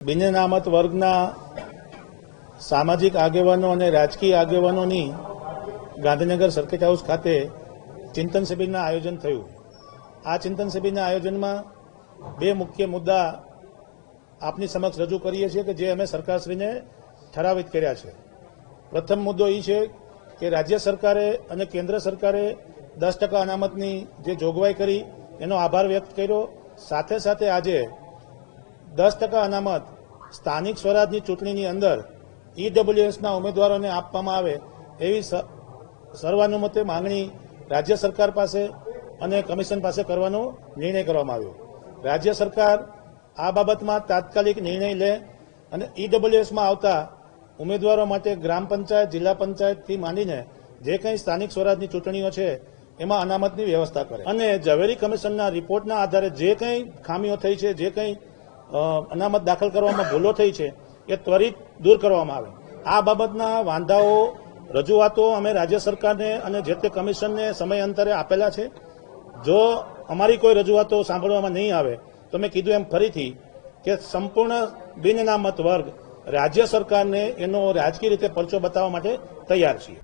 બિનઅનામત વર્ગના સામાજિક આગેવાનો અને રાજકીય આગેવાનોની ગાંધીનગર સર્કિટ હાઉસ ખાતે ચિંતન શિબિરના આયોજન થયું। આ ચિંતન શિબિરના આયોજનમાં બે મુખ્ય મુદ્દા આપની સમક્ષ રજૂ કરીએ છીએ કે જે અમે સરકારશ્રીને ઠરાવિત કર્યા છે। પ્રથમ મુદ્દો એ છે કે રાજ્ય સરકારે અને કેન્દ્ર સરકારે 10% અનામતની જે જોગવાઈ કરી એનો આભાર વ્યક્ત કર્યો। સાથે સાથે આજે 10% અનામત સ્થાનિક સ્વરાજની ચૂંટણીની અંદર ઈડબ્લ્યુએસના ઉમેદવારોને આપવામાં આવે એવી સર્વાનુમતે માંગણી રાજ્ય સરકાર પાસે અને કમિશન પાસે કરવાનો નિર્ણય કરવામાં આવ્યો। રાજ્ય સરકાર આ બાબતમાં તાત્કાલિક નિર્ણય લે અને ઈડબ્લ્યુએસમાં આવતા ઉમેદવારો માટે ગ્રામ પંચાયત, જિલ્લા પંચાયતથી માંડીને જે કંઈ સ્થાનિક સ્વરાજની ચૂંટણીઓ છે એમાં અનામતની વ્યવસ્થા કરે અને ઝવેરી કમિશનના રિપોર્ટના આધારે જે કંઈ ખામીઓ થઈ છે, જે કંઈ અનામત દાખલ કરવામાં ભૂલો થઈ છે એ ત્વરિત દૂર કરવામાં આવે। આ બાબતના વાંધાઓ, રજૂઆતો અમે રાજ્ય સરકારને અને જે તે કમિશનને સમયાંતરે આપેલા છે। જો અમારી કોઈ રજૂઆતો સાંભળવામાં નહીં આવે તો મેં કીધું એમ ફરીથી કે સંપૂર્ણ બિન અનામત વર્ગ રાજ્ય સરકારને એનો રાજકીય રીતે પરચો બતાવવા માટે તૈયાર છીએ।